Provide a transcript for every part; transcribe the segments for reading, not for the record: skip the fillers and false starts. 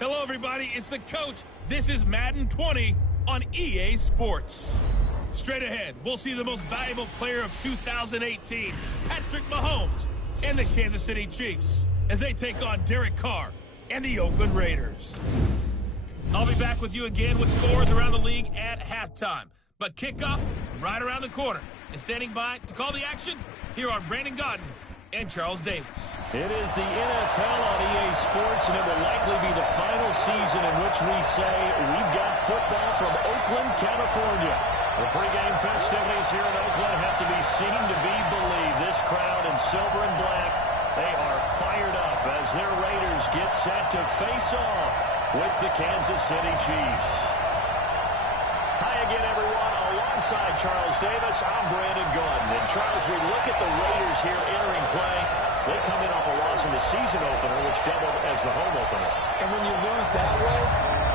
Hello, everybody. It's the coach. This is Madden 20 on EA Sports. Straight ahead, we'll see the most valuable player of 2018, Patrick Mahomes, and the Kansas City Chiefs, as they take on Derek Carr and the Oakland Raiders. I'll be back with you again with scores around the league at halftime. But kickoff right around the corner. And standing by to call the action, here are Brandon Godden and Charles Davis. It is the NFL on EA Sports, and it will likely be the final season in which we say we've got football from Oakland, California. The pregame festivities here in Oakland have to be seen to be believed. This crowd in silver and black, they are fired up as their Raiders get set to face off with the Kansas City Chiefs. Hi again, everyone. Alongside Charles Davis, I'm Brandon Godden. And Charles, we look at the Raiders here entering play. They come in off a loss in the season opener, which doubled as the home opener. And when you lose that way,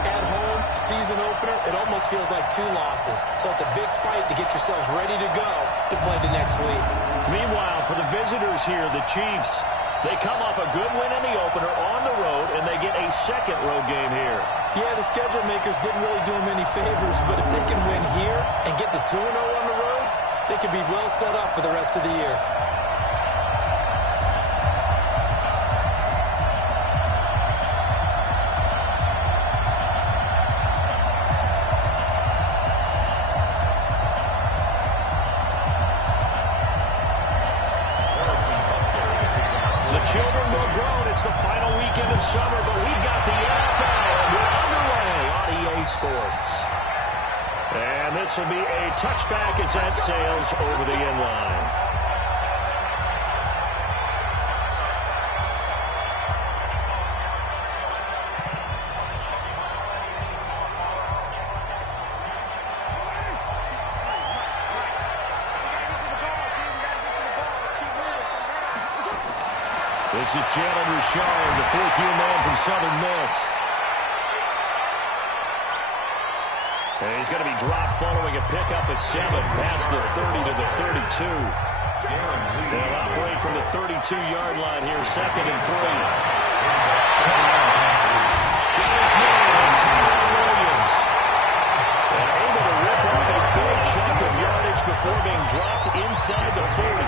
at home, season opener, it almost feels like two losses. So it's a big fight to get yourselves ready to go to play the next week. Meanwhile, for the visitors here, the Chiefs, they come off a good win in the opener on the road, and they get a second road game here. Yeah, the schedule makers didn't really do them any favors, but if they can win here and get to 2-0 on the road, they could be well set up for the rest of the year. The children will grow. It's the final weekend of summer, but we've got the NFL. Sports. And this will be a touchback as that sails over the end line. This is Jalen Richard, the fourth-year man from Southern Miss. And he's going to be dropped following a pickup of 7 past the 30 to the 32. They'll operate from the 32-yard line here, 2nd and 3. Got his man, it's Tyrell Williams. And able to rip off a big chunk of yardage before being dropped inside the 40.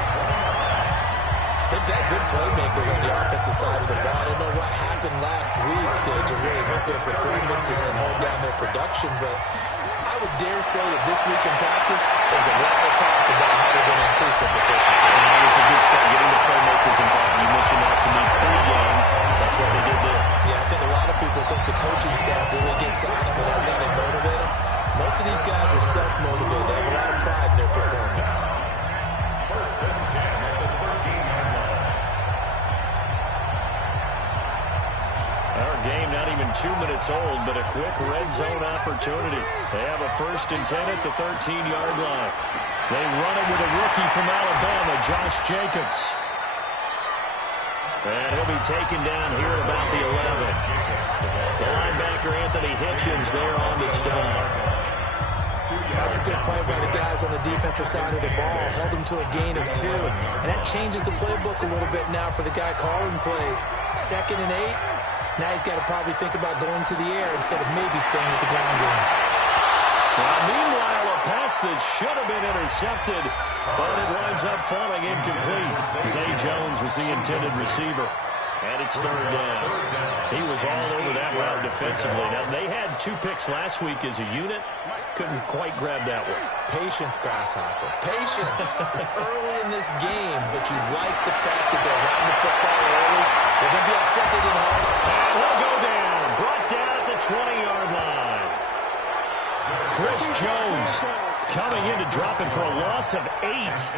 They've got good playmakers on the offensive side of the ball. I don't know what happened last week to really hurt their performance and hold down their production, but I would dare say that this week in practice, there's a lot of talk about how they're going to increase their efficiency. And that was a good start, getting the playmakers involved. You mentioned that to me pre-game. That's what they did there. Yeah, I think a lot of people think the coaching staff really gets on them, and that's how they motivate them. Most of these guys are self-motivated. They have a lot of pride in their performance. First and 10 at the 13-yard line. Our game not even 2 minutes old, but a quick red zone opportunity. They have a 1st and 10 at the 13-yard line. They run it with a rookie from Alabama, Josh Jacobs. And he'll be taken down here at about the 11. The linebacker, Anthony Hitchens, there on the stop. That's a good play by the guys on the defensive side of the ball. Held them to a gain of 2. And that changes the playbook a little bit now for the guy calling plays. 2nd and 8. Now he's got to probably think about going to the air instead of maybe staying with the ground game. Well, meanwhile, a pass that should have been intercepted, but it winds up falling incomplete. Zay Jones was the intended receiver. And it's 3rd down. He was all over that route defensively. Now, they had 2 picks last week as a unit. Couldn't quite grab that one. Patience, Grasshopper. Patience. It's early in this game, but you like the fact that they're running the football early. They're going to be upset they didn't hold it. And he'll go down. Brought down at the 20-yard line. Chris Jones coming in to drop him for a loss of 8,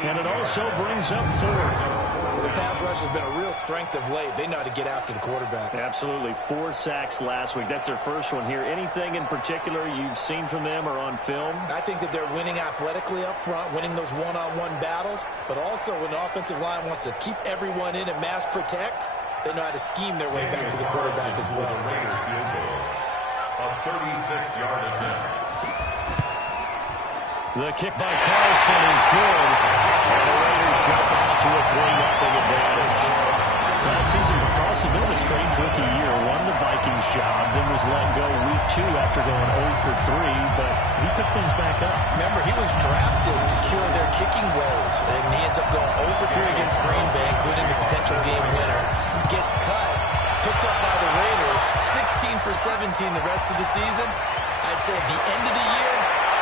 and it also brings up 4th. The pass rush has been a real strength of late. They know how to get after the quarterback. Absolutely. 4 sacks last week. That's their first one here. Anything in particular you've seen from them or on film? I think that they're winning athletically up front, winning those one-on-one battles, but also when the offensive line wants to keep everyone in and mass protect, they know how to scheme their way back to the quarterback as well. A 36-yard attempt. The kick by Carlson is good. And the Raiders jump out to a 3-0 advantage. Last season for Cross, a bit of a strange rookie year. Won the Vikings job, then was let go week 2 after going 0 for 3, but he picked things back up. Remember, he was drafted to cure their kicking woes, and he ends up going 0 for 3 against Green Bay, including the potential game winner. Gets cut, picked up by the Raiders, 16 for 17 the rest of the season. I'd say at the end of the year,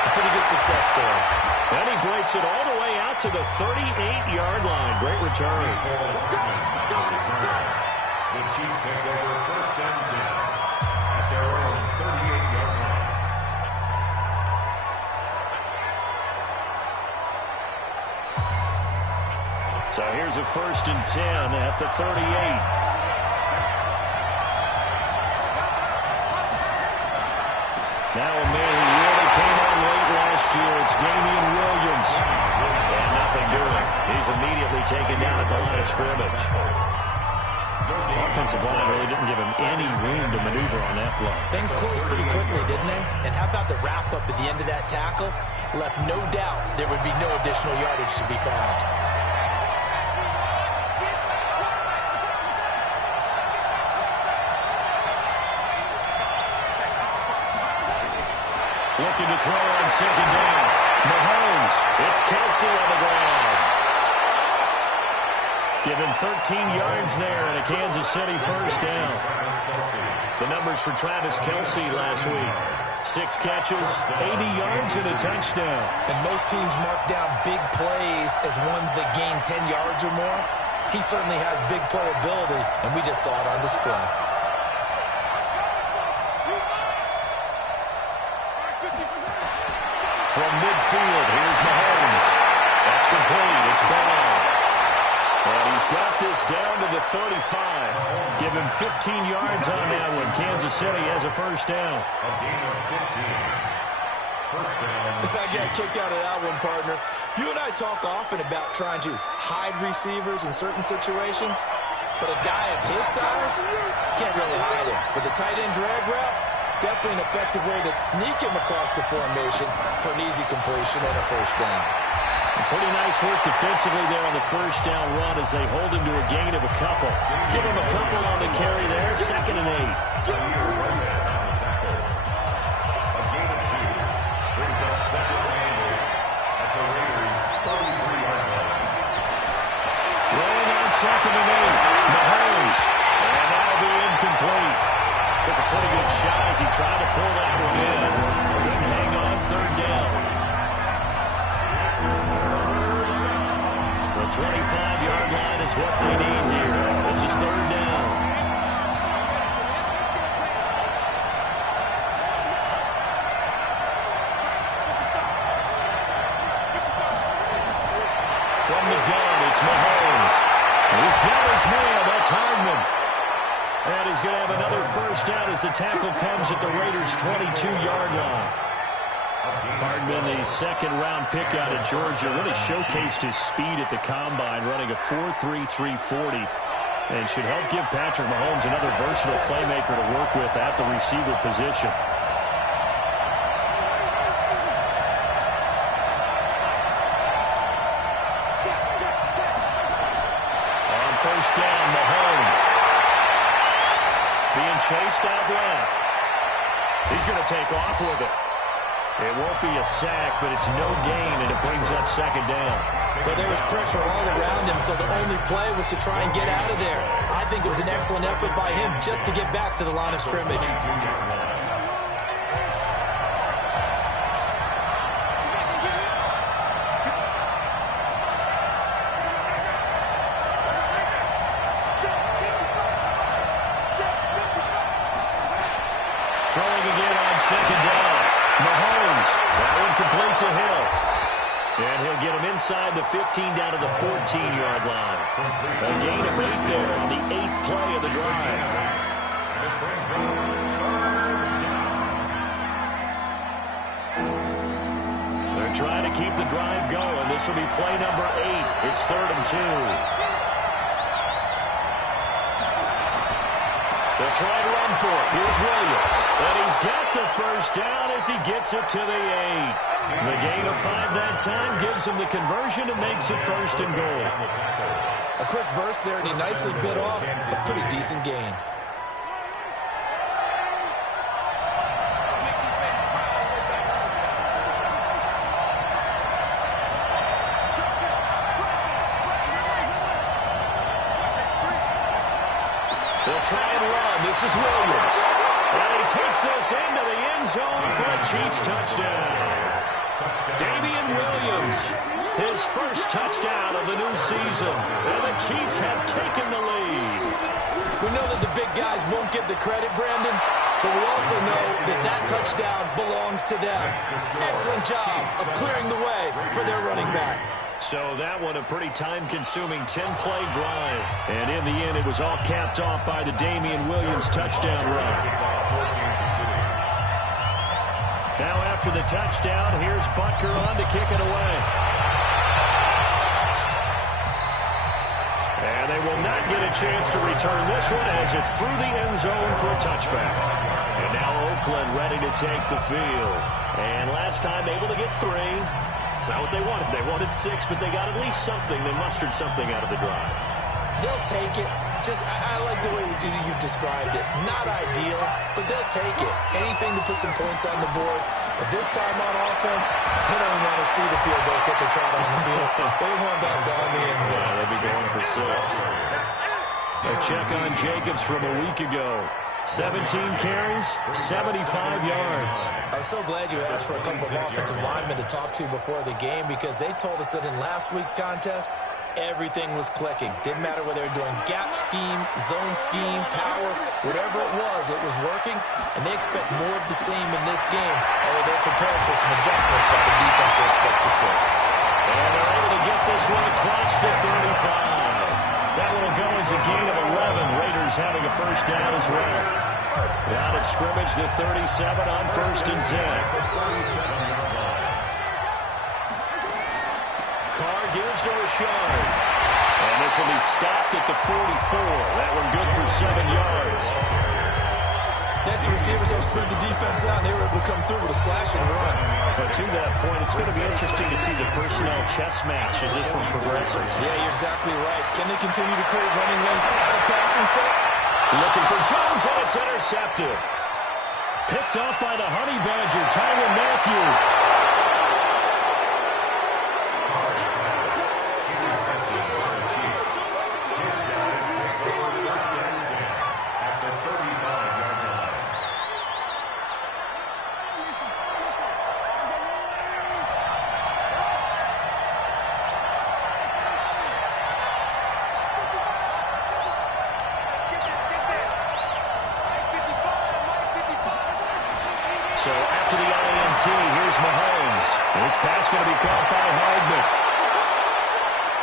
a pretty good success story. And he breaks it all the way out to the 38-yard line. Great return. The Chiefs take over 1st and 10 at their own 38-yard line. So here's a 1st and 10 at the 38. Now a man who really came on late last year, it's Damian Williams. And nothing doing. He's immediately taken down at the line of scrimmage. Offensive line really didn't give him any room to maneuver on that play. Things closed pretty quickly, didn't they? And how about the wrap-up at the end of that tackle? Left no doubt there would be no additional yardage to be found. Looking to throw on 2nd down. Mahomes. It's Kelsey on the ground. Given 13 yards there and a Kansas City 1st down. The numbers for Travis Kelsey last week. 6 catches, 80 yards, and a touchdown. And most teams mark down big plays as ones that gain 10 yards or more. He certainly has big playability, and we just saw it on display. From midfield, here's Mahomes. That's complete. It's gone. And he's got this down to the 35. Give him 15 yards on that one. Kansas City has a 1st down. A gain of 15. 1st down. I got kicked out of that one, partner. You and I talk often about trying to hide receivers in certain situations, but a guy of his size can't really hide him. But the tight end drag route, definitely an effective way to sneak him across the formation for an easy completion and a 1st down. Pretty nice work defensively there on the 1st down run as they hold him to a gain of a couple. Give him a couple on the carry there, 2nd and 8. A gain of 2 brings up 2nd and 8 at the Raiders' 33-yard line. Throwing on 2nd and 8. Mahomes. And that'll be incomplete. Took a pretty good shot as he tried to pull that one in. Couldn't hang on 3rd down. The 25-yard line is what they need here. This is 3rd down. From the gun, it's Mahomes. He's got his man. That's Hardman. And he's going to have another 1st down as the tackle comes at the Raiders' 22-yard line. Hardman, the 2nd-round pick out of Georgia, really showcased his speed at the combine, running a 4.33 40, and should help give Patrick Mahomes another versatile playmaker to work with at the receiver position. On 1st down, Mahomes. Being chased out left. He's going to take off with it. It won't be a sack, but it's no gain, and it brings up 2nd down. But there was pressure all around him, so the only play was to try and get out of there. I think it was an excellent effort by him just to get back to the line of scrimmage. Throwing again on 2nd down. Mahomes. That one complete to Hill. And he'll get him inside the 15 down to the 14-yard line. A gain of 8 there on the 8th play of the drive. They're trying to keep the drive going. This will be play number 8. It's 3rd and 2. They'll try to run for it. Here's Williams. And he's got the 1st down as he gets it to the 8. The gain of 5 that time gives him the conversion and makes it 1st and goal. A A quick burst there, and he nicely bit off a pretty decent gain. They'll try and run. This is Williams. And he takes this into the end zone for a Chiefs touchdown. Damian Williams, his first touchdown of the new season. And the Chiefs have taken the lead. We know that the big guys won't get the credit, Brandon, but we also know that that touchdown belongs to them. Excellent job of clearing the way for their running back. So that one a pretty time-consuming 10-play drive. And in the end, it was all capped off by the Damian Williams touchdown run. Now after the touchdown, here's Butker on to kick it away. And they will not get a chance to return this one as it's through the end zone for a touchback. And now Oakland ready to take the field. And last time able to get 3. It's not what they wanted. They wanted 6, but they got at least something. They mustered something out of the drive. They'll take it. I like the way you've described it. Not ideal, but they'll take it. Anything to put some points on the board. But this time on offense, they don't want to see the field goal kicker trot on the field. They want that ball in the end zone. Yeah, they'll be going for 6. A check on Jacobs from a week ago. 17 carries, 75 yards. I was so glad you asked for a couple of offensive linemen to talk to before the game because they told us that in last week's contest, everything was clicking. Didn't matter whether they were doing gap scheme, zone scheme, power, whatever it was working, and they expect more of the same in this game, although they're prepared for some adjustments by the defense they expect to see. And they're able to get this one across the 35. That one will go as a gain of 11. Raiders having a first down as well. Out of scrimmage, the 37 on 1st and 10. Carr gives to Rashard. And this will be stopped at the 44. That one good for 7 yards. Next, receivers have spread the defense out, and they were able to come through with a slash and run. But to that point, it's going to be interesting to see the personnel chess match as this one progresses. Yeah, you're exactly right. Can they continue to create running lanes out of passing sets? Looking for Jones, and it's intercepted. Picked up by the Honey Badger, Tyrann Mathieu. So after the INT, here's Mahomes. This pass going to be caught by Hardman.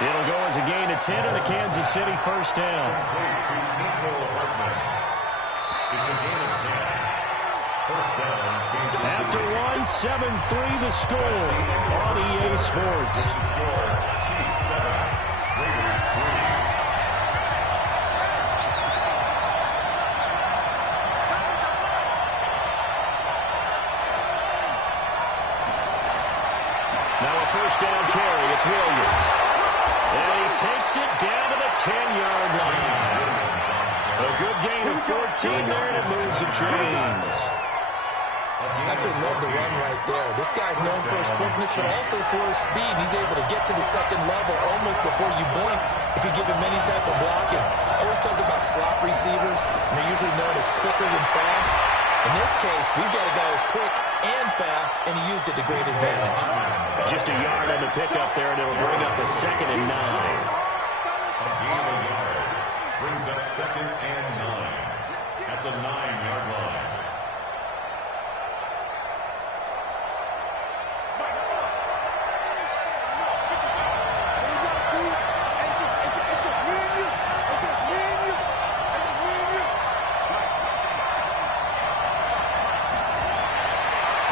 It'll go as a gain of 10 and a Kansas City first down. It's a gain of 10. First down, Kansas City. After one, 7-3 the score on EA Sports. Chiefs 7, Raiders 3. Now a first down carry. It's Williams. And he takes it down to the 10-yard line. A good gain of 14 there, and it moves the chains. Absolutely love the run right there. This guy's known for his quickness, but also for his speed. He's able to get to the second level almost before you blink if you give him any type of blocking. I always talk about slot receivers, and they're usually known as quicker than fast. In this case, we've got a guy who's quick and fast, and he used it to great advantage. Just a yard on the pickup there, and it'll bring up a 2nd and 9. A gain of a yard brings up 2nd and 9 at the 9-yard line.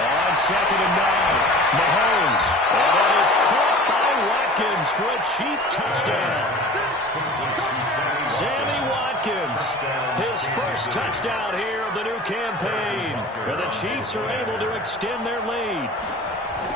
On 2nd and 9, Mahomes. And that is caught by Watkins for a Chief touchdown. Sammy Watkins, his first touchdown here of the new campaign. And the Chiefs are able to extend their lead.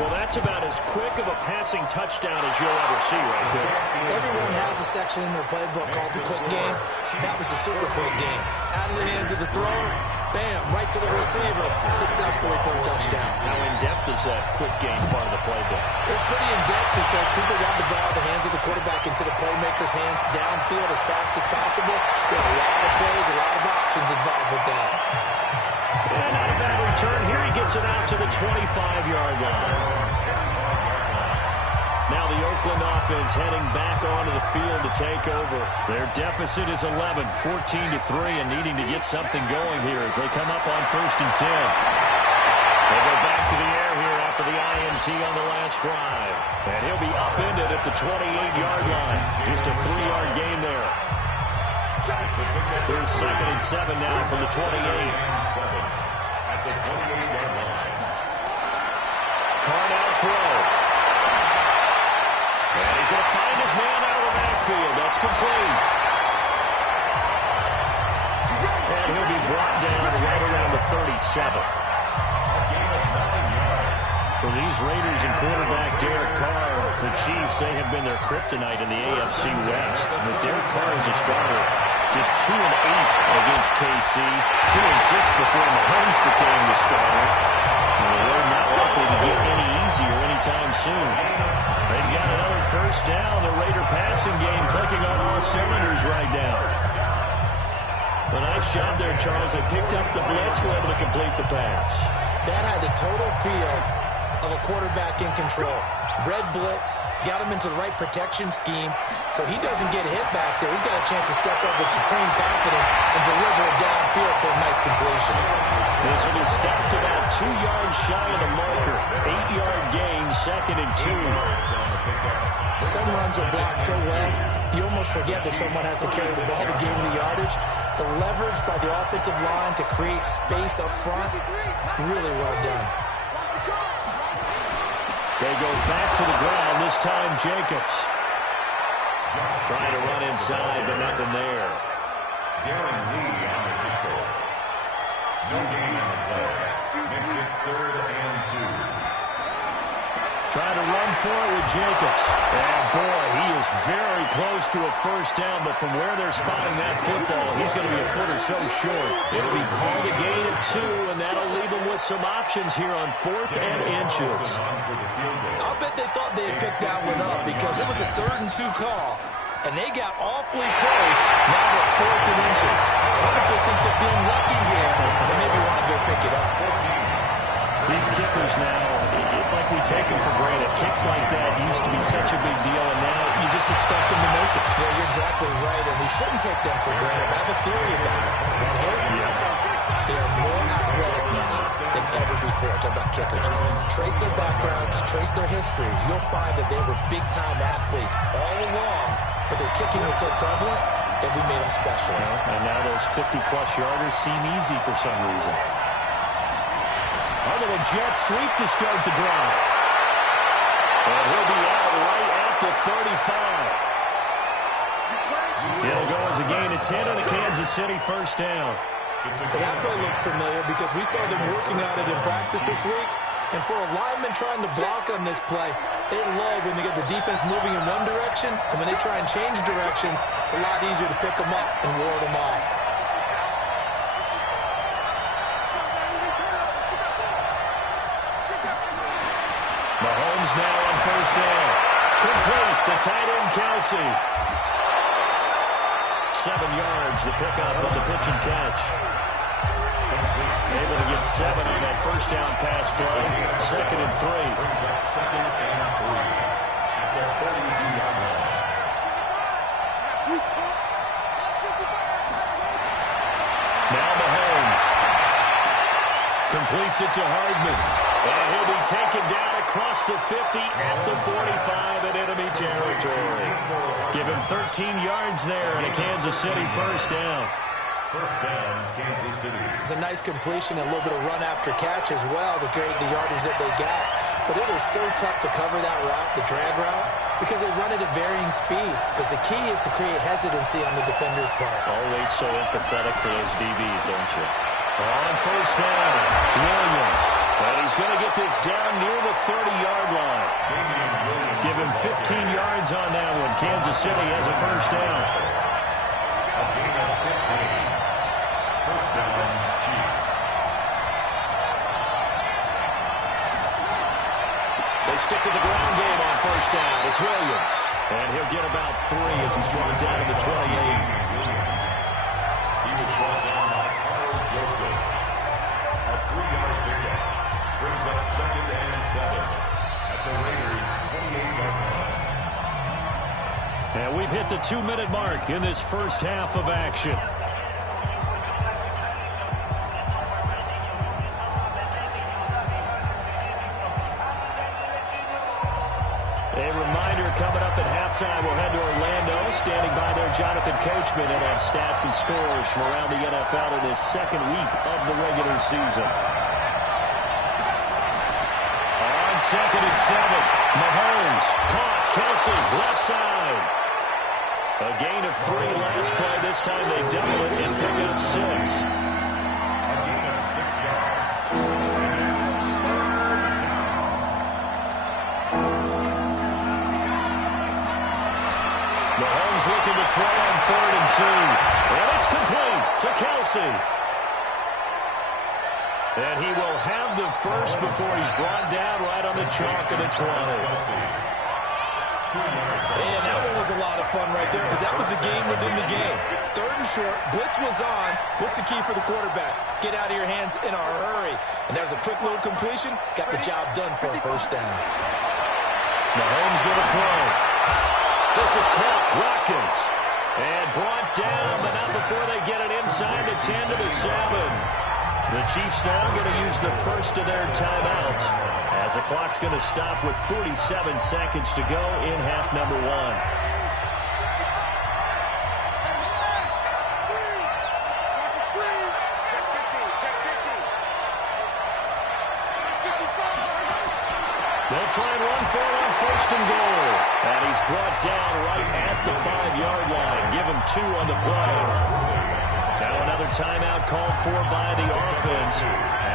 Well, that's about as quick of a passing touchdown as you'll ever see right there. Everyone has a section in their playbook called the quick game. That was the super quick game. Out of the hands of the thrower, bam, right to the receiver, successfully for a touchdown. How in-depth is that quick game part of the playbook? It's pretty in-depth because people want the ball in the hands of the quarterback into the playmaker's hands downfield as fast as possible. There are a lot of plays, a lot of options involved with that. And not a bad return here. He gets it out to the 25-yard line. Now the Oakland offense heading back onto the field to take over. Their deficit is 11, 14-3, and needing to get something going here as they come up on 1st and 10. They go back to the air here after the INT on the last drive. And he'll be upended at the 28-yard line. Just a 3-yard gain there. Here's 2nd and 7 now from the 28. At the 28-yard line. Carnell throw. And he's going to find his man out of the backfield. That's complete. And he'll be brought down right around the 37. For these Raiders and quarterback Derek Carr, the Chiefs, they have been their kryptonite in the AFC West. With Derek Carr as a starter, just 2-8 against KC, 2-6 before Mahomes became the starter. And the road not likely to get any easier anytime soon. They've got another 1st down. The Raider passing game clicking on all cylinders right now. A nice job there, Charles. They picked up the blitz, were able to complete the pass. That had the total feel of a quarterback in control. Red blitz, got him into the right protection scheme, so he doesn't get hit back there. He's got a chance to step up with supreme confidence and deliver it downfield for a nice completion. This one is stopped about 2 yards shy of the marker. 8-yard gain, 2nd and 2. Some runs are blocked so well, you almost forget that someone has to carry the ball to gain the yardage. The leverage by the offensive line to create space up front, really well done. They go back to the ground, this time Jacobs. Trying to run inside, but nothing there. Darren Lee on the tackle. No gain on the play. Makes it 3rd and 2. Trying to run for it with Jacobs. And boy, he is very close to a 1st down, but from where they're spotting that football, he's going to be a foot or so short. It'll be called a gain of 2, and that'll leave him with some options here on 4th and inches. I'll bet they thought they had picked that one up because it was a 3rd and 2 call, and they got awfully close. Now they're 4th and inches. I wonder if they think they're being lucky here and maybe want to go pick it up. These kickers now, it's like we take them for granted. Kicks like that used to be such a big deal, and now you just expect them to make it. Yeah, you're exactly right, and we shouldn't take them for granted. I have a theory about it. Right here? Yeah. They are more athletic now than ever before. Talk about kickers. Trace their backgrounds, trace their histories. You'll find that they were big-time athletes all along, but their kicking was so prevalent that we made them specialists. Yeah, and now those 50-plus yarders seem easy for some reason. A little jet sweep to start the drive. And he'll be out right at the 35. It'll go as a gain of 10 on a Kansas City 1st down. That play looks familiar because we saw them working on it in practice this week. And for a lineman trying to block on this play, they love when they get the defense moving in one direction, and when they try and change directions, it's a lot easier to pick them up and ward them off. Mahomes now on 1st down. Complete, the tight end Kelsey. 7 yards, the pickup on the pitch and catch. Able to get 7 on that 1st down pass play. 2nd and 3. Brings up 2nd and 3 at the 32-yard line. Now Mahomes completes it to Hardman. And he'll be taken down across the 50 at the 45 in enemy territory. Give him 13 yards there and a Kansas City 1st down. 1st down, Kansas City. It's a nice completion and a little bit of run after catch as well to create the yardage that they got. But it is so tough to cover that route, the drag route, because they run it at varying speeds. Because the key is to create hesitancy on the defender's part. Always so empathetic for those DBs, aren't you? On 1st down, Williams. And he's going to get this down near the 30-yard line. Give him 15 yards on that one. Kansas City has a first down. A gain of 15. First down, Chiefs. They stick to the ground game on first down. It's Williams. And he'll get about 3 as he's brought down to the 28. He was brought down by Carl Joseph. A 3-yard pickup brings up 2nd and 7 at the Raiders' 28-yard line. And we've hit the 2-minute mark in this first half of action. A reminder coming up at halftime, we'll head to Orlando. Standing by there, Jonathan Coachman, and have stats and scores from around the NFL in this second week of the regular season. On 2nd and 7, Mahomes caught Kelsey, left side. A gain of 3 last play. This time they double it and pick up 6. A gain of 6 yards. Mahomes looking to throw on 3rd and 2. And it's complete to Kelsey. And he will have the first before he's brought down right on the chalk of the 20. And that one was a lot of fun right there because that was the game within the game. 3rd and short, blitz was on. What's the key for the quarterback? Get out of your hands in a hurry. And there's a quick little completion. Got the job done for a first down. Mahomes going to throw. This is caught. Watkins. And brought down, but not before they get it inside the 10 to the 7. The Chiefs now going to use the first of their timeouts as the clock's going to stop with 47 seconds to go in half number 1. They'll try and run for it on 1st and goal. And he's brought down right at the 5-yard line. Give him 2 on the play. Now another timeout called for by the offense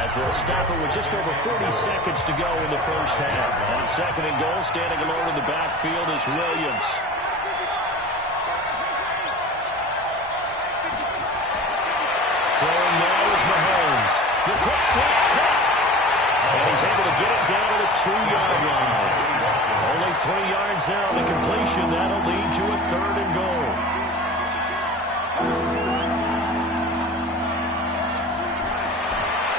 as they'll stop it with just over 40 seconds to go in the first half. On 2nd and goal, standing alone in the backfield is Williams. Throwing now is Mahomes. The quick slip cut. And he's able to get it down to the 2-yard line. Only 3 yards there on the completion. That'll lead to a 3rd and goal.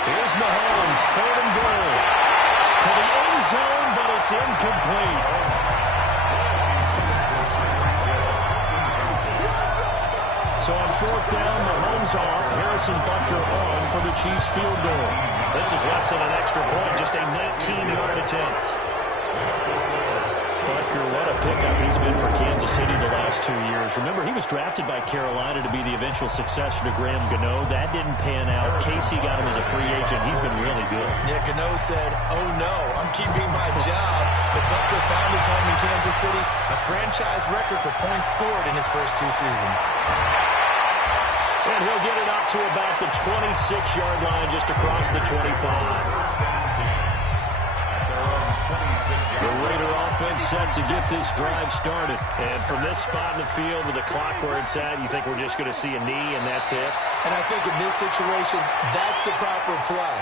Here's Mahomes, 3rd and goal. To the end zone, but it's incomplete. So on 4th down, Mahomes off, Harrison Butker on for the Chiefs field goal. This is less than an extra point, just a 19-yard attempt. Butker, what a pickup he's been for Kansas City the last 2 years. Remember, he was drafted by Carolina to be the eventual successor to Graham Gano. That didn't pan out. Casey got him as a free agent. He's been really good. Yeah, Gano said, oh no, I'm keeping my job. But Butker found his home in Kansas City, a franchise record for points scored in his first 2 seasons. And he'll get it up to about the 26-yard line just across the 25. The Raider offense set to get this drive started. And from this spot in the field with the clock where it's at, you think we're just going to see a knee and that's it? And I think in this situation, that's the proper play.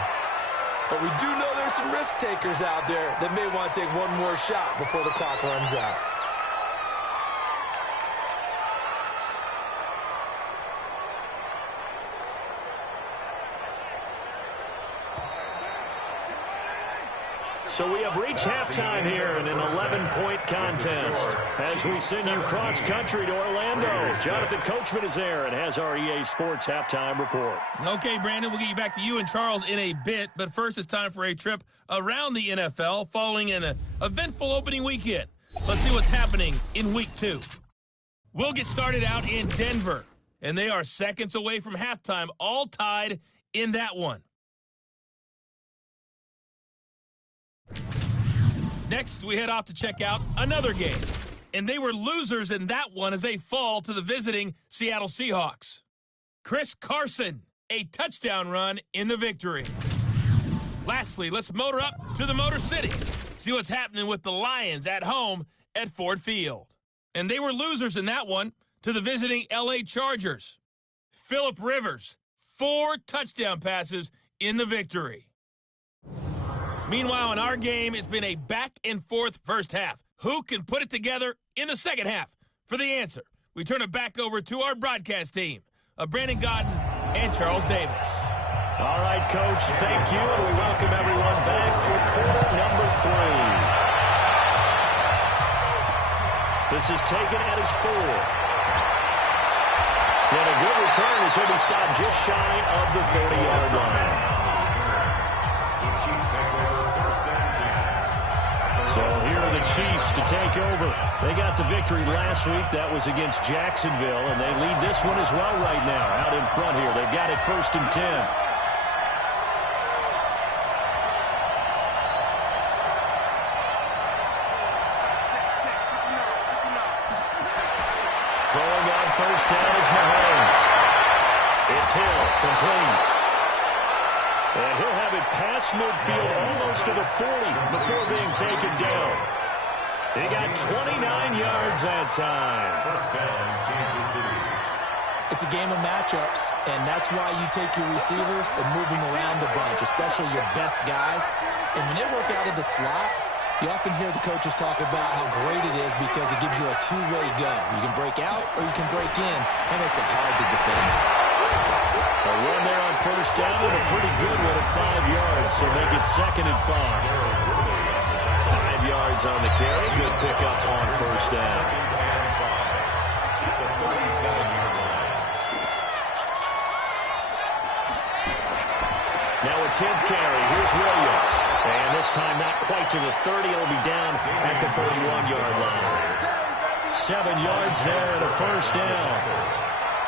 But we do know there's some risk takers out there that may want to take one more shot before the clock runs out. So we have reached halftime here in an 11-point contest as we send you cross-country to Orlando. Jonathan Coachman is there and has our EA Sports halftime report. Okay, Brandon, we'll get you back to you and Charles in a bit, but first it's time for a trip around the NFL following an eventful opening weekend. Let's see what's happening in Week 2. We'll get started out in Denver, and they are seconds away from halftime, all tied in that one. Next, we head off to check out another game. And they were losers in that one as they fall to the visiting Seattle Seahawks. Chris Carson, a touchdown run in the victory. Lastly, let's motor up to the Motor City. See what's happening with the Lions at home at Ford Field. And they were losers in that one to the visiting L.A. Chargers. Phillip Rivers, 4 touchdown passes in the victory. Meanwhile, in our game, it's been a back-and-forth first half. Who can put it together in the second half? For the answer, we turn it back over to our broadcast team of Brandon Godden and Charles Davis. All right, Coach, thank you, and we welcome everyone back for quarter number 3. This is taken at his 4. And a good return as he'll be stopped just shy of the 30-yard line. So here are the Chiefs to take over. They got the victory last week. That was against Jacksonville, and they lead this one as well right now. Out in front here, they've got it 1st and 10. First down is Mahomes. It's Hill, complete. And he'll have it past midfield almost to the 40 before being taken down. He got 29 yards that time. First down, Kansas City. It's a game of matchups, and that's why you take your receivers and move them around a bunch, especially your best guys. And when they work out of the slot, you often hear the coaches talk about how great it is because it gives you a two-way go. You can break out or you can break in. That makes it hard to defend. A run there on first down and a pretty good one at 5 yards, so make it 2nd and 5. 5 yards on the carry. Good pickup on first down. Now a 10th carry. Here's Williams. And this time not quite to the 30. It'll be down at the 31-yard line. 7 yards there and a first down.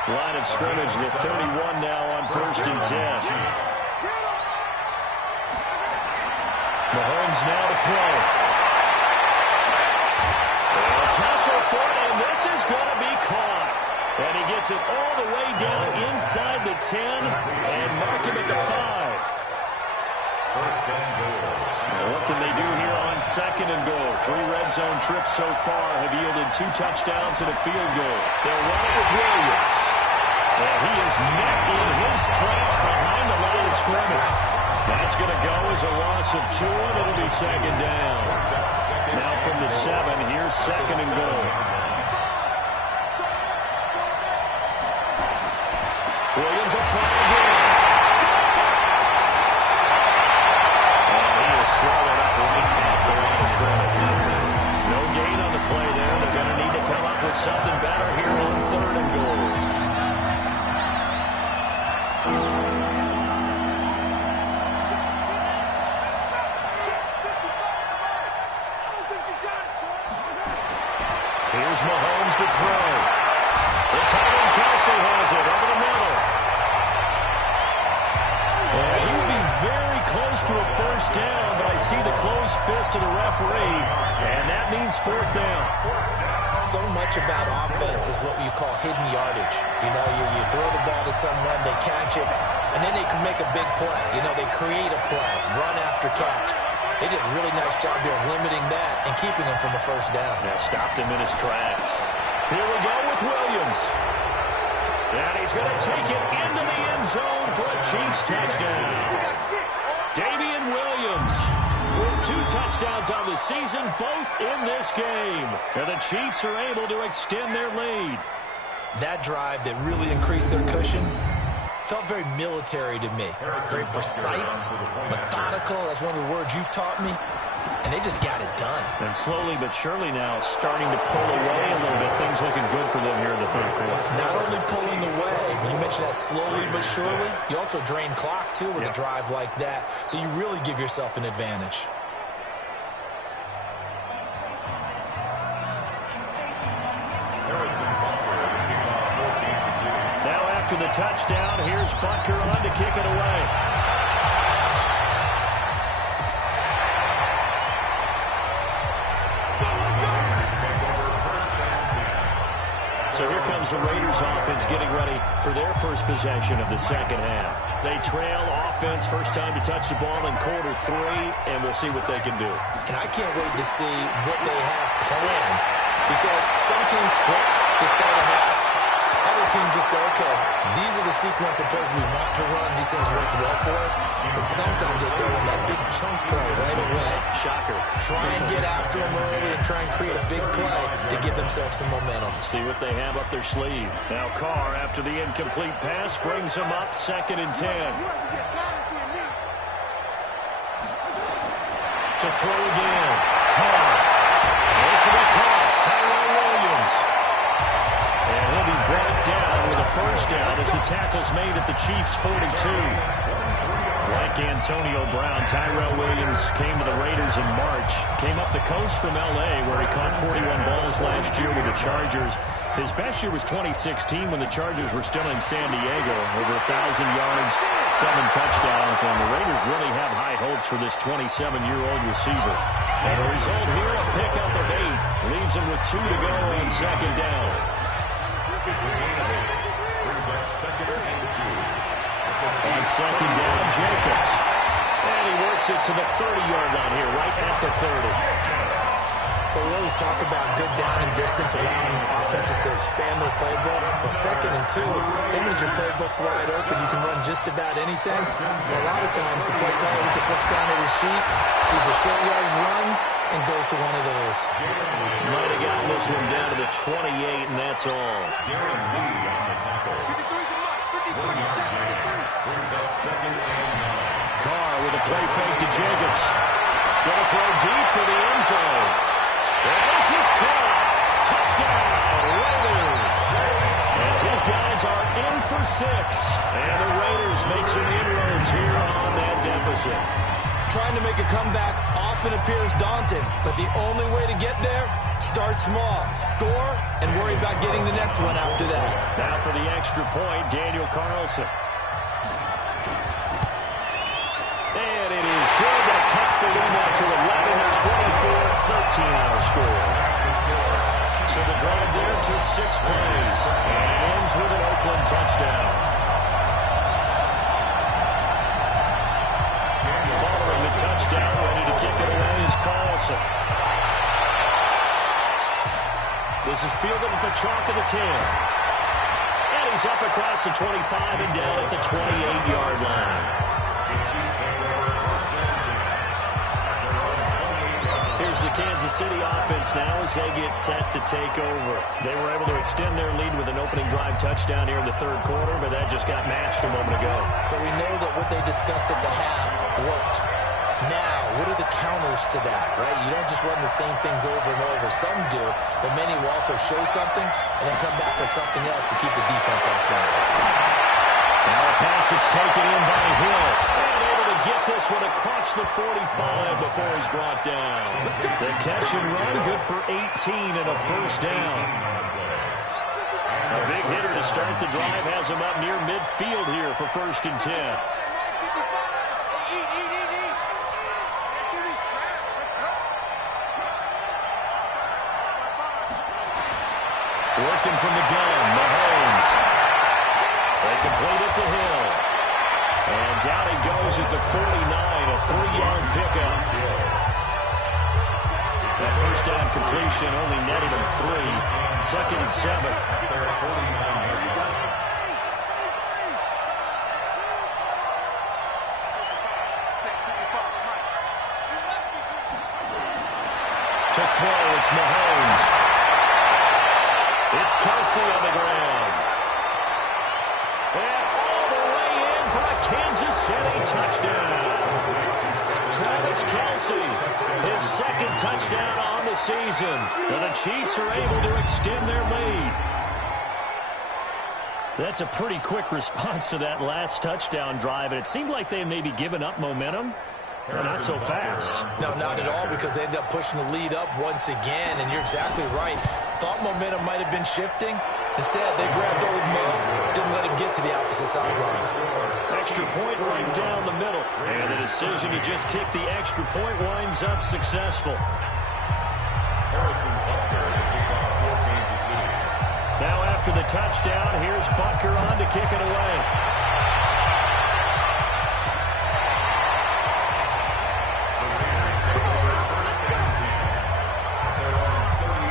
Line of scrimmage, the 31 now on 1st and 10. Mahomes now to throw. And a tussle for it, and this is going to be caught. And he gets it all the way down inside the 10 and mark him at the 5. First and goal. Now what can they do here on 2nd and goal? 3 red zone trips so far have yielded 2 touchdowns and a field goal. They'll run it with Williams. And he is met in his tracks behind the line of scrimmage. That's going to go as a loss of 2, and it'll be 2nd down. Now from the 7, here's 2nd and goal. Williams will try again. Swallowed up right at the line of scrimmage. No gain on the play there. They're going to need to come up with something better here on 3rd and goal. Here's Mahomes to throw. The tight end Kelsey has it over the middle. And he will be very close to a first down, but I see the closed fist of the referee, and that means 4th down. So much about offense is what you call hidden yardage. You know, you throw the ball to someone, they catch it, and then they can make a big play. You know, they create a play, run after catch. They did a really nice job here of limiting that and keeping him from a first down. Yeah, stopped him in his tracks. Here we go with Williams. And he's going to take it into the end zone for a Chiefs touchdown. Damian Williams with 2 touchdowns on the season, both in this game. And the Chiefs are able to extend their lead. That drive that really increased their cushion felt very military to me. Very precise, methodical. That's one of the words you've taught me. And they just got it done. And slowly but surely now starting to pull away a little bit. Things looking good for them here in the 3rd quarter. Not only pulling away, but you mentioned that slowly but surely. You also drain clock, too, with a drive like that. So you really give yourself an advantage. Now after the touchdown, here's Butker on to kick it away. So here comes the Raiders offense getting ready for their first possession of the second half. They trail offense, first time to touch the ball in quarter 3, and we'll see what they can do. And I can't wait to see what they have planned, because some teams script to start a half. Other teams just go, okay, these are the sequence of plays we want to run. These things worked well for us. And sometimes they throw in that big chunk play right away. Shocker. Try and get after them early and try and create a big play to give themselves some momentum. See what they have up their sleeve. Now Carr, after the incomplete pass, brings them up 2nd and 10. To throw again. Carr. This will be caught. Tyrell Williams. And he'll be brought down with a first down as the tackle's made at the Chiefs' 42. Like Antonio Brown, Tyrell Williams came to the Raiders in March. Came up the coast from L.A., where he caught 41 balls last year with the Chargers. His best year was 2016 when the Chargers were still in San Diego. Over 1,000 yards, 7 touchdowns, and the Raiders really have high hopes for this 27-year-old receiver. And the result here, a pickup of 8. Leaves him with 2 to go on 2nd down. Brings up 2nd and 2. On 2nd down, Jacobs. And he works it to the 30-yard line here, right at the 30. But we always talk about good down and distance, allowing offenses to expand their playbook. But 2nd and 2, that means your playbook's wide open. You can run just about anything. And a lot of times, the play caller just looks down at his sheet, sees the short yardage runs, and goes to one of those. Might have gotten this one down to the 28, and that's all. Darren Lee on the tackle. 1 yard gain. Brings up 2nd and 9. Carr with a play fake to Jacobs. Gonna throw deep for the end zone. And this is caught. Touchdown, Raiders. As his guys are in for 6. And the Raiders make some inroads here on that deficit. Trying to make a comeback often appears daunting, but the only way to get there, start small, score, and worry about getting the next one after that. Now for the extra point, Daniel Carlson. And it is good. That cuts the lead now to 11, 24, 13 our score. So the drive there took 6 plays and ends with an Oakland touchdown. Following the touchdown, ready to kick it away is Carlson. This is fielded at the chalk of the 10. And he's up across the 25 and down at the 28-yard line. Here's the Kansas City offense now as they get set to take over. They were able to extend their lead with an opening drive touchdown here in the 3rd quarter, but that just got matched a moment ago. So we know that what they discussed at the half worked. Now, what are the counters to that, right? You don't just run the same things over and over. Some do, but many will also show something and then come back with something else to keep the defense off balance. Now a pass that's taken in by Hill. And able to get this one across the 45 before he's brought down. The catch and run, good for 18 and a first down. A big hitter to start the drive has him up near midfield here for 1st and 10. Working from the gun, Mahomes. They complete it to Hill. And down he goes at the 49, a 3-yard pickup. That first down completion only netted him 3. 2nd and 7. To throw, it's Mahomes. It's Kelsey on the ground. And all the way in for a Kansas City touchdown. Travis Kelsey, his 2nd touchdown on the season. And the Chiefs are able to extend their lead. That's a pretty quick response to that last touchdown drive, and it seemed like they had maybe given up momentum. Well, not so fast. No, not at all, because they ended up pushing the lead up once again, and you're exactly right. Thought momentum might have been shifting. Instead, they grabbed old Mo, didn't let him get to the opposite sideline. Extra point right down the middle. And the decision to just kick the extra point winds up successful. Harrison Butker to kick off for Kansas City. Now after the touchdown. Here's Bunker on to kick it away.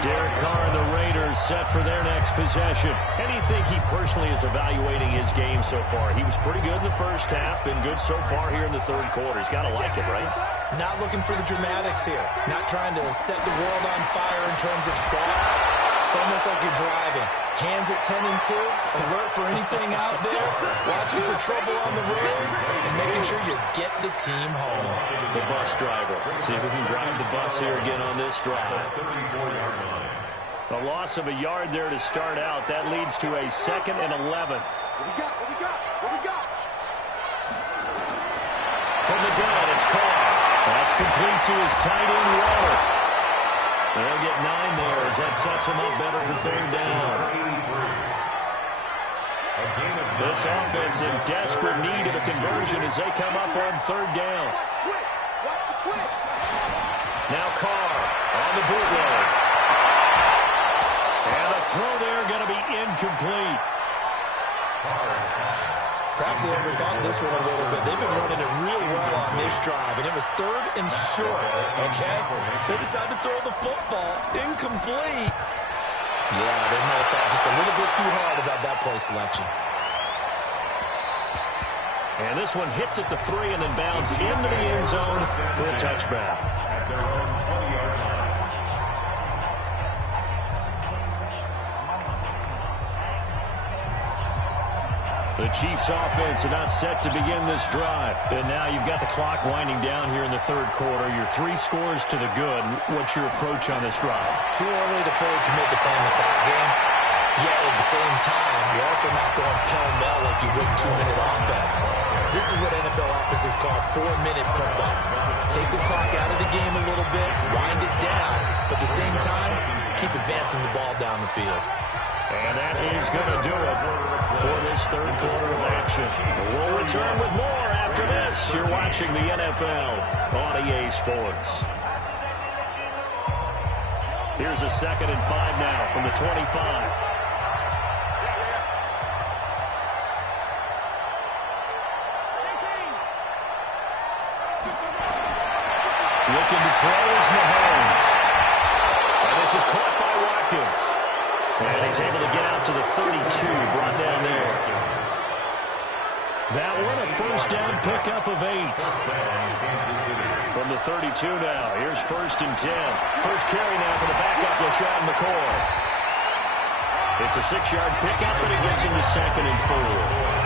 Derek Carr and the Raiders set for their next possession. How do you think he personally is evaluating his game so far? He was pretty good in the first half, been good so far here in the third quarter. He's got to like it, right? Not looking for the dramatics here. Not trying to set the world on fire in terms of stats. It's almost like you're driving. Hands at 10 and 2, alert for anything out there, watching for trouble on the road, and making sure you get the team home. The bus driver. See if we can drive the bus here again on this drive. A loss of a yard there to start out. That leads to a 2nd and 11. What we got? From the gun, it's Carr. That's complete to his tight end, Waller. They'll get 9 there as that sets him up better for 3rd down. This offense in desperate need of a conversion as they come up on 3rd down. Now Carr on the bootleg. And the throw there going to be incomplete. Perhaps they overthought this one a little bit. They've been running it real well on this drive, and it was 3rd and short, okay? They decided to throw the football. Incomplete. Yeah, they might have thought just a little bit too hard about that play selection. And this one hits at the 3 and then bounds into the end zone for a touchback. At their own 20-yard line. The Chiefs offense about set to begin this drive. And now you've got the clock winding down here in the 3rd quarter. Your 3 scores to the good. What's your approach on this drive? Too early to fully commit to playing the clock game. Yet at the same time, you're also not going pell-mell like you would in 2-minute offense. This is what NFL offenses call 4-minute football. Take the clock out of the game a little bit, wind it down, but at the same time, keep advancing the ball down the field. And that is going to do it for this 3rd quarter of action. We'll return with more after this. You're watching the NFL on EA Sports. Here's a 2nd and 5 now from the 25. Looking to throw is Mahomes. And this is caught by Watkins. And he's able to get out to the 32, brought down there. That one, a 1st down pickup of 8. From the 32 now, here's 1st and 10. First carry now for the backup, LaShawn McCoy. It's a 6-yard pickup, but it gets him to 2nd and 4.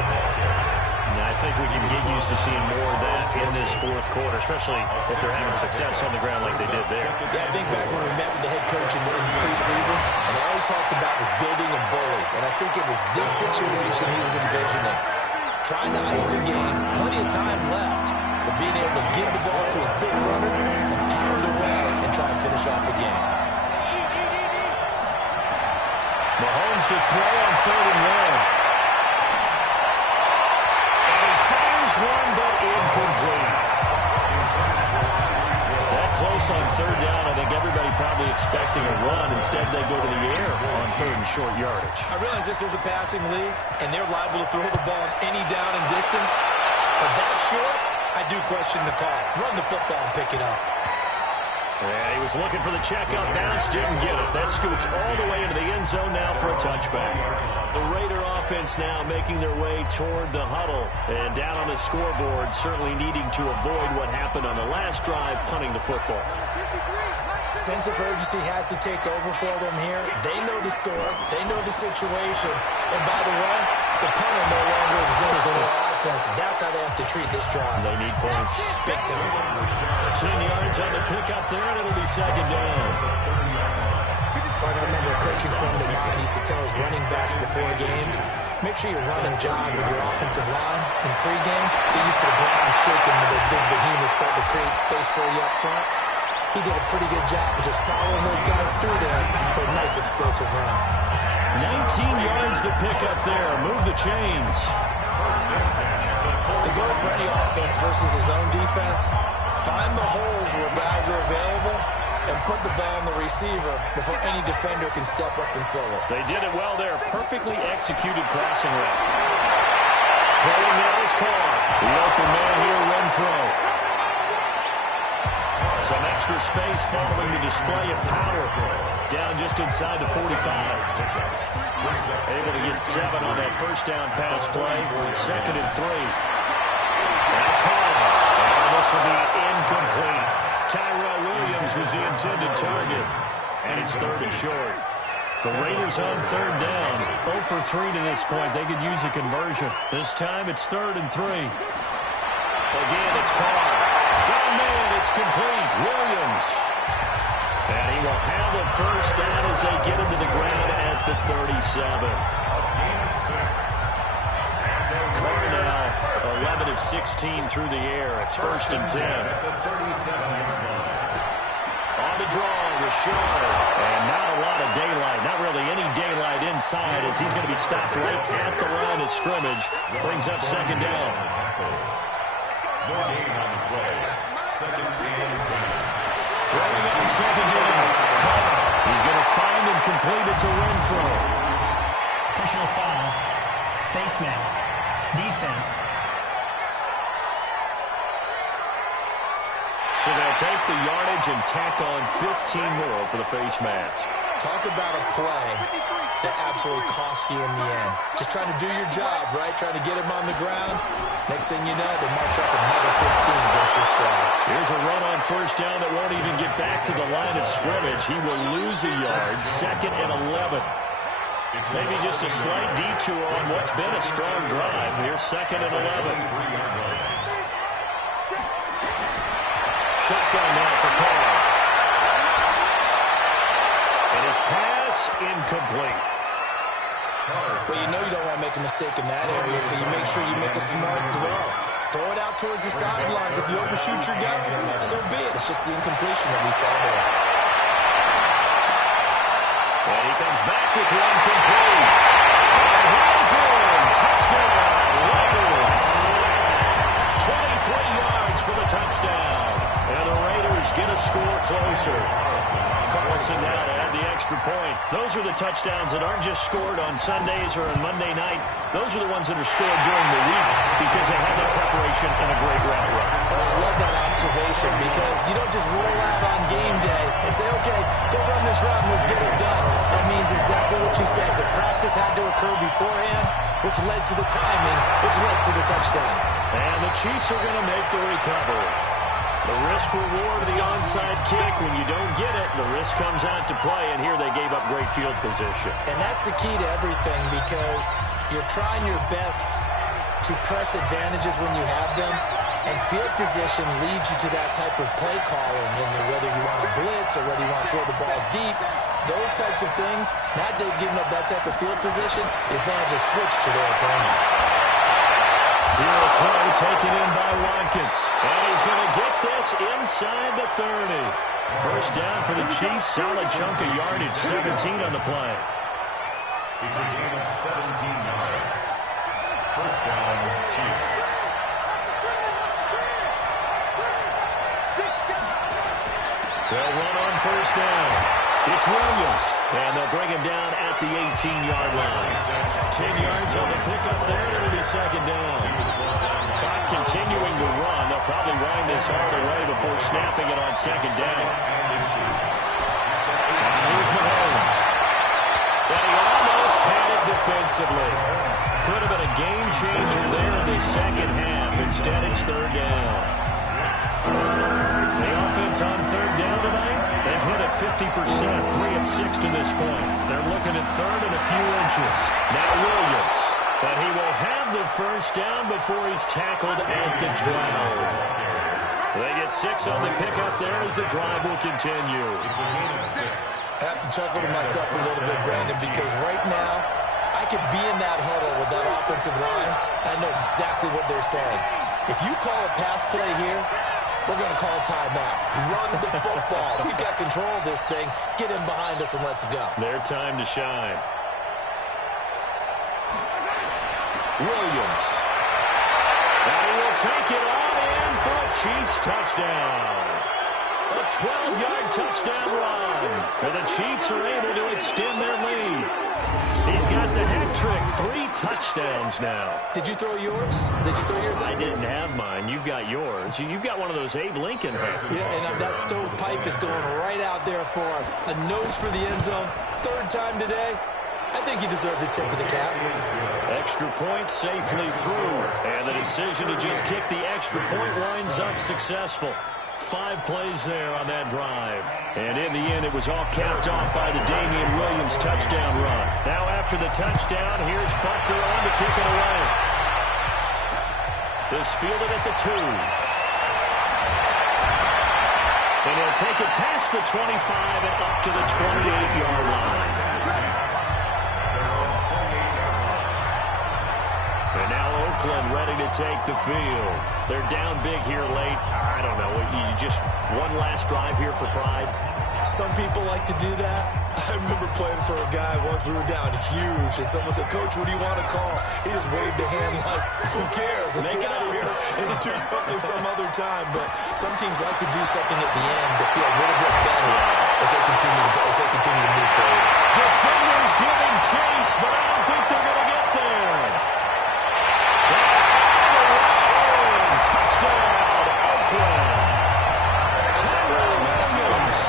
I think we can get used to seeing more of that in this 4th quarter, especially if they're having success on the ground like they did there. Yeah, I think back when we met with the head coach in preseason, and all he talked about was building a bully. And I think it was this situation he was envisioning. Trying to ice a game, plenty of time left, but being able to give the ball to his big runner and pound away and try and finish off a game. Mahomes to throw on 3rd and 1. One, but incomplete. That close on 3rd down, I think everybody probably expecting a run. Instead, they go to the air on 3rd and short yardage. I realize this is a passing league, and they're liable to throw the ball any down and distance. But that short, I do question the call. Run the football and pick it up. Yeah, he was looking for the checkup bounce, didn't get it. That scoots all the way into the end zone now for a touchback. The Raider offense now making their way toward the huddle. And down on the scoreboard, certainly needing to avoid what happened on the last drive, punting the football. Sense of urgency has to take over for them here. They know the score. They know the situation. And by the way, the punter no longer exists for their offense. That's how they have to treat this drive. They need points. Big time. 10 yards on the pickup there, and it'll be 2nd down. I remember a coaching friend of mine used to tell his running backs before games, make sure you run and jog with your offensive line in pregame. Get used to the ground shaking when those big behemoths start to create space for you up front. He did a pretty good job of just following those guys through there for a nice explosive run. 19 yards the pickup there. Move the chains. The goal for any offense versus his own defense, find the holes where guys are available and put the ball on the receiver before any defender can step up and fill it. They did it well there. Perfectly executed crossing route. Throwing now is Carr. The open man here, Renfro. Some extra space following the display of power. Down just inside the 45. Able to get 7 on that first down pass play. 2nd and 3. Now Carr. And this will be incomplete. Tyrell Williams was the intended target. And it's 3rd and short. The Raiders on 3rd down. 0 for 3 to this point. They could use a conversion. This time it's 3rd and 3. Again, it's Carr. Down man, it's complete. Williams. And he will have the first down as they get him to the ground at the 37. Carr now 11 of 16 through the air. It's 1st and 10. On the draw, Rashard. And not a lot of daylight. Not really any daylight inside as he's going to be stopped right at the line of scrimmage. Brings up 2nd down. No gain on the play. 2nd and 10. Throwing up 2nd down. Carr. He's going to find and complete it to Renfro. Personal foul. Face mask. Defense. So they'll take the yardage and tack on 15 more for the face mask. Talk about a play that absolutely costs you in the end. Just trying to do your job, right? Trying to get him on the ground. Next thing you know, they march up another 15 against your squad. Here's a run on 1st down that won't even get back to the line of scrimmage. He will lose a yard. 2nd and 11. Maybe just a slight detour on what's been a strong drive. Here's 2nd and 11. Shotgun now for Carr. And his pass incomplete. Well, you know you don't want to make a mistake in that area, so you make sure you make a smart throw. Throw it out towards the sidelines. If you overshoot your guy, so be it. It's just the incompletion that we saw there. And he comes back with one complete. And he's in. Touchdown, Raiders. 23 yards for the touchdown. And the Raiders get a score closer. Carlson now to add the extra point. Those are the touchdowns that aren't just scored on Sundays or on Monday night. Those are the ones that are scored during the week because they have that preparation and a great route run. I love that observation because you don't just roll out on game day and say, okay, go run this route and let's get it done. That means exactly what you said. The practice had to occur beforehand, which led to the timing, which led to the touchdown. And the Chiefs are going to make the recovery. The risk-reward of the onside kick, when you don't get it, the risk comes out to play, and here they gave up great field position. And that's the key to everything because you're trying your best to press advantages when you have them, and field position leads you to that type of play calling, and whether you want to blitz or whether you want to throw the ball deep, those types of things, now they've given up that type of field position, the advantage is switched to their opponent. Here a throw taken in by Watkins. And he's going to get this inside the 30. First down for the Chiefs. Solid chunk of yardage. 17 on the play. It's a gain of 17 yards. First down, Chiefs. They'll run on first down. It's Williams. And they'll bring him down at the 18-yard line. 10 yards on the pickup there. It'll be 2nd down. Clock continuing to run. They'll probably wind this all the way before snapping it on 2nd down. And here's Mahomes. And he almost had it defensively. Could have been a game changer there in the second half. Instead, it's 3rd down. The offense on 3rd down tonight, they've hit at 50%, 3 of 6 to this point. They're looking at 3rd and a few inches. Now Williams, but he will have the first down before he's tackled at the 12. They get 6 on the pickup there as the drive will continue. I have to chuckle to myself a little bit, Brandon, because right now, I could be in that huddle with that offensive line. I know exactly what they're saying. If you call a pass play here, we're going to call timeout. Run the football. We've got control of this thing. Get him behind us and let's go. Their time to shine. Williams. And he will take it on in for a Chiefs touchdown. A 12-yard touchdown run. And the Chiefs are able to extend their lead. He's got the hat trick. 3 touchdowns now. Did you throw yours? Did you throw yours out? I didn't have mine. You've got yours. You've got one of those Abe Lincoln hats. Yeah, and that stovepipe is going right out there for a nose for the end zone. 3rd time today. I think he deserves a tip of the cap. Extra point safely through. And the decision to just kick the extra point winds up successful. 5 plays there on that drive. And in the end, it was all capped off by the Damian Williams touchdown run. Now after the touchdown, here's Butker on to kick it away. This fielded at the 2. And he'll take it past the 25 and up to the 28-yard line. And now Oakland ready to take the field. They're down big here late. I don't know. You just one last drive here for pride. Some people like to do that. I remember playing for a guy once. We were down huge, and someone said, "Coach, what do you want to call?" He just waved a hand like, "Who cares? Let's get out of here and do something some other time." But some teams like to do something at the end that feel a little bit better as they continue to move forward. Defenders giving chase, but I don't think they're going to get there. Touchdown, Oakland. Tyrell Williams,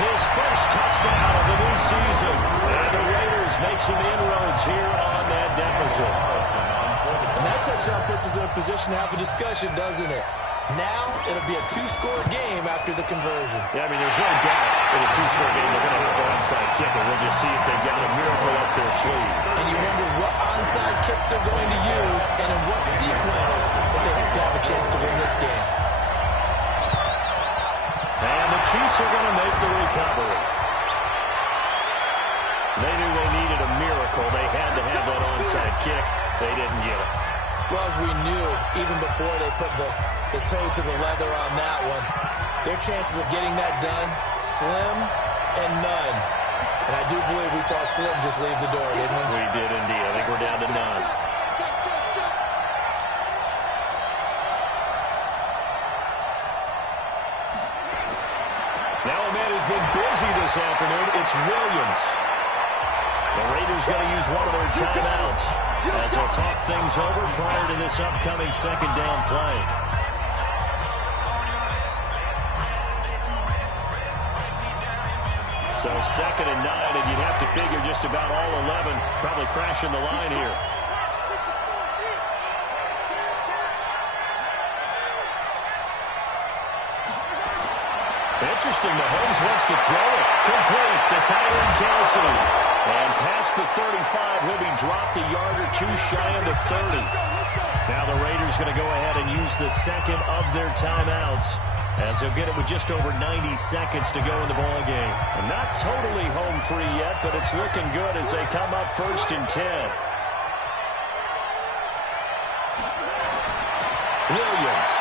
his first touchdown of the new season. And the Raiders make some inroads here on that deficit. And that touchdown puts us in a position to have a discussion, doesn't it? Now it'll be a 2-score game after the conversion. Yeah, I mean, there's no doubt in a 2-score game they're going to have the onside kick, and we'll just see if they've got a miracle up their sleeve. And you wonder what onside kicks they're going to use and in what sequence that they have to have a chance to win this game. And the Chiefs are going to make the recovery. They knew they needed a miracle. They had to have that onside kick. They didn't get it. Well, as we knew, even before they put the toe to the leather on that one, their chances of getting that done, slim and none. And I do believe we saw Slim just leave the door, didn't we? We did indeed. I think we're down to none. Now a man who's been busy this afternoon, it's Williams. The Raiders going to use one of their timeouts as they'll talk things over prior to this upcoming 2nd down play. So 2nd and 9, and you'd have to figure just about all 11 probably crashing the line here. Interesting, Mahomes wants to throw it. Complete. The tight end, Kelsey. And past the 35, he'll be dropped a yard or 2 shy of the 30. Now the Raiders going to go ahead and use the 2nd of their timeouts as they'll get it with just over 90 seconds to go in the ballgame. And not totally home free yet, but it's looking good as they come up 1st and 10. Williams.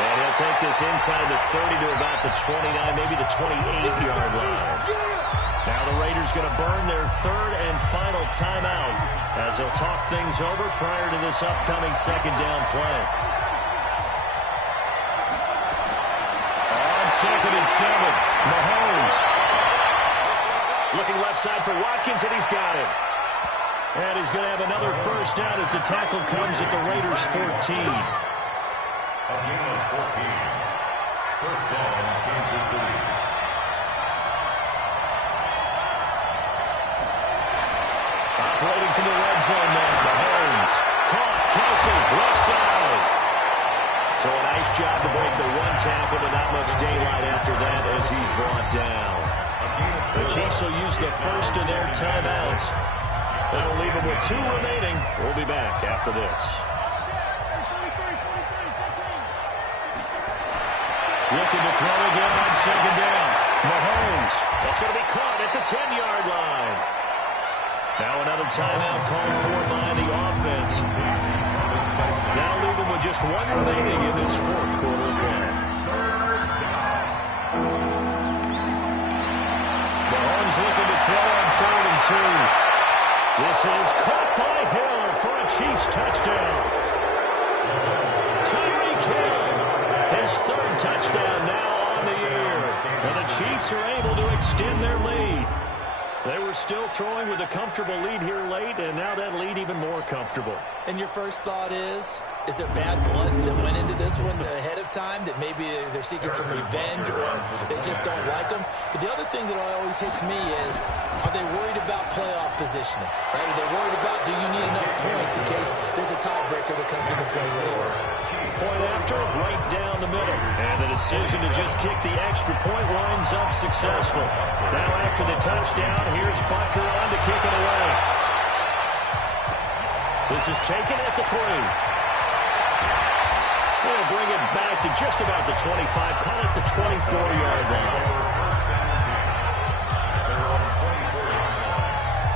And he'll take this inside the 30 to about the 29, maybe the 28-yard line. Now the Raiders going to burn their 3rd and final timeout as they'll talk things over prior to this upcoming 2nd down play. On 2nd and 7, Mahomes. Looking left side for Watkins, and he's got it. And he's going to have another first down as the tackle comes at the Raiders' 14. A gain of 14. First down, Kansas City. Operating from the red zone now. Mahomes. Caught. Kelsey. Left side. So a nice job to break the 1 tackle, but not much daylight after that as he's brought down. The Chiefs will use the first of their timeouts. That'll leave them with 2 remaining. We'll be back after this. Looking to throw again on 2nd down. Mahomes. That's going to be caught at the 10-yard line. Now another timeout called for by the offense. That'll leave them with just 1 remaining in this 4th quarter of play. Mahomes looking to throw on 3rd and 2. This is caught by Hill for a Chiefs touchdown. Tyreek Hill. His 3rd touchdown now on the year. still throwing with a comfortable lead here late, and now that lead even more comfortable. And your first thought is there bad blood that went into this one ahead of time, that maybe they're seeking some revenge or they just don't like them? But the other thing that always hits me is, are they worried about playoff positioning? Right? Are they worried about, do you need enough points in case there's a tiebreaker that comes into play later? Point after, right down the middle. And the decision to just kick the extra point winds up successful. Now after the touchdown, here's Butker on to kick it away. This is taken at the 3. They'll bring it back to just about the 25, call it the 24-yard line.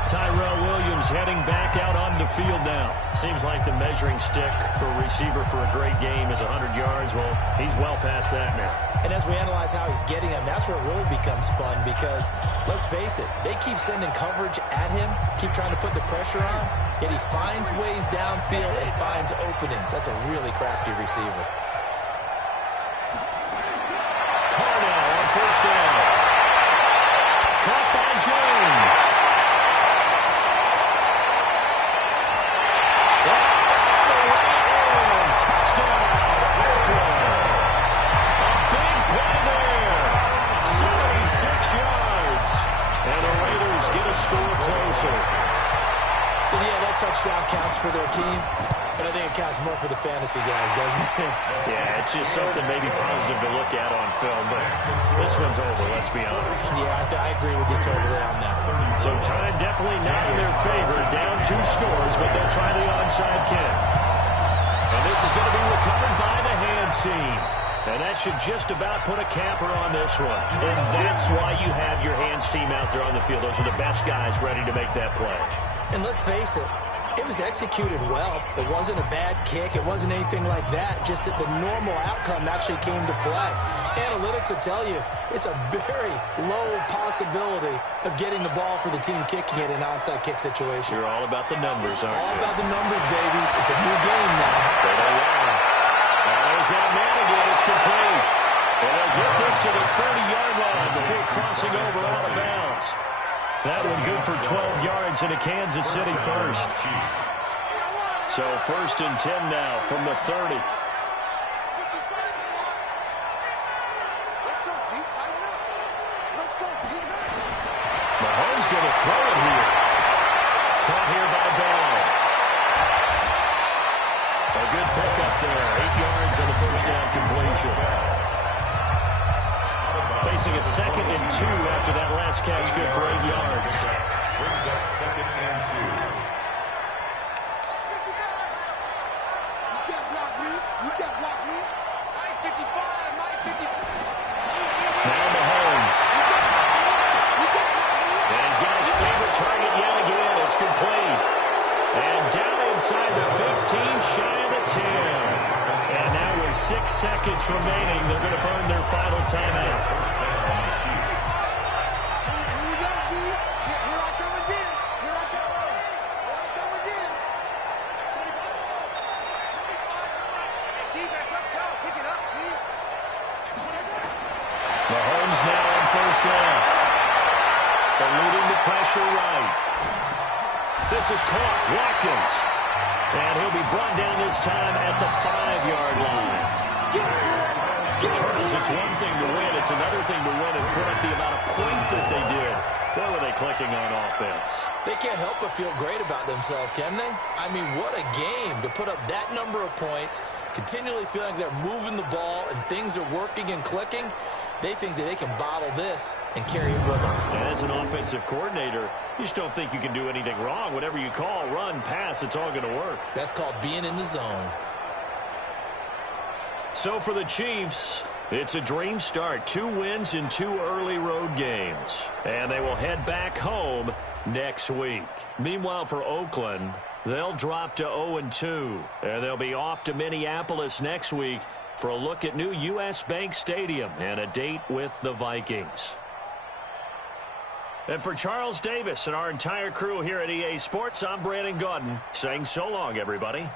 Tyrell Williams heading back out on the field now. Seems like the measuring stick for a receiver for a great game is 100 yards. Well, he's well past that now. And as we analyze how he's getting them, that's where it really becomes fun because, let's face it, they keep sending coverage at him, keep trying to put the pressure on, yet he finds ways downfield and finds openings. That's a really crafty receiver. Carnell on first down. Caught by Jones. Score closer. And yeah, that touchdown counts for their team, but I think it counts more for the fantasy guys, doesn't it? Yeah, it's just something maybe positive to look at on film, but this one's over, let's be honest. Yeah, I agree with you totally on that one. So time definitely not in their favor. Down 2 scores, but they'll try the onside kick. And this is going to be recovered by the hands team. And that should just about put a capper on this one. And that's why you have your hands team out there on the field. Those are the best guys ready to make that play. And let's face it, it was executed well. It wasn't a bad kick. It wasn't anything like that. Just that the normal outcome actually came to play. Analytics will tell you it's a very low possibility of getting the ball for the team kicking it in an onside kick situation. You're all about the numbers, aren't you? All about the numbers, baby. It's a new game now. They don't lie. There's that man again. It's complete. And they'll get this to the 30-yard line before crossing over out of bounds. That one good for 12 yards into Kansas City first. So 1st and 10 now from the 30. Mahomes going to throw it here. Caught here by Bell. A good pickup there. 8 yards on the first down completion. Facing a 2nd and 2 after that last catch. Good for 8 yards. Brings up 2nd and 2. You can't block me. You can't block me. I'm 55. I'm 55. Now Mahomes. And he's got his favorite target yet again. It's complete. And down inside the 15, shy of the 10. And now with 6 seconds remaining, they're going to burn their final timeout. Here we go, D. Here I come again. Here I come. Here I come again. 25. Hey, defense, let's go. Pick it up, D. Mahomes now on first down. Eluding the pressure right. This is caught. Watkins. And he'll be brought down this time at the 5-yard line. Charles, it's one thing to win. It's another thing to win and put up the amount of points that they did. What were they clicking on offense? They can't help but feel great about themselves, can they? I mean, what a game to put up that number of points, continually feeling like they're moving the ball and things are working and clicking. They think that they can bottle this and carry it with them. As an offensive coordinator, you just don't think you can do anything wrong. Whatever you call, run, pass, it's all going to work. That's called being in the zone. So for the Chiefs, it's a dream start. 2 wins in 2 early road games. And they will head back home next week. Meanwhile, for Oakland, they'll drop to 0-2. And they'll be off to Minneapolis next week for a look at new U.S. Bank Stadium and a date with the Vikings. And for Charles Davis and our entire crew here at EA Sports, I'm Brandon Gaudin saying so long, everybody.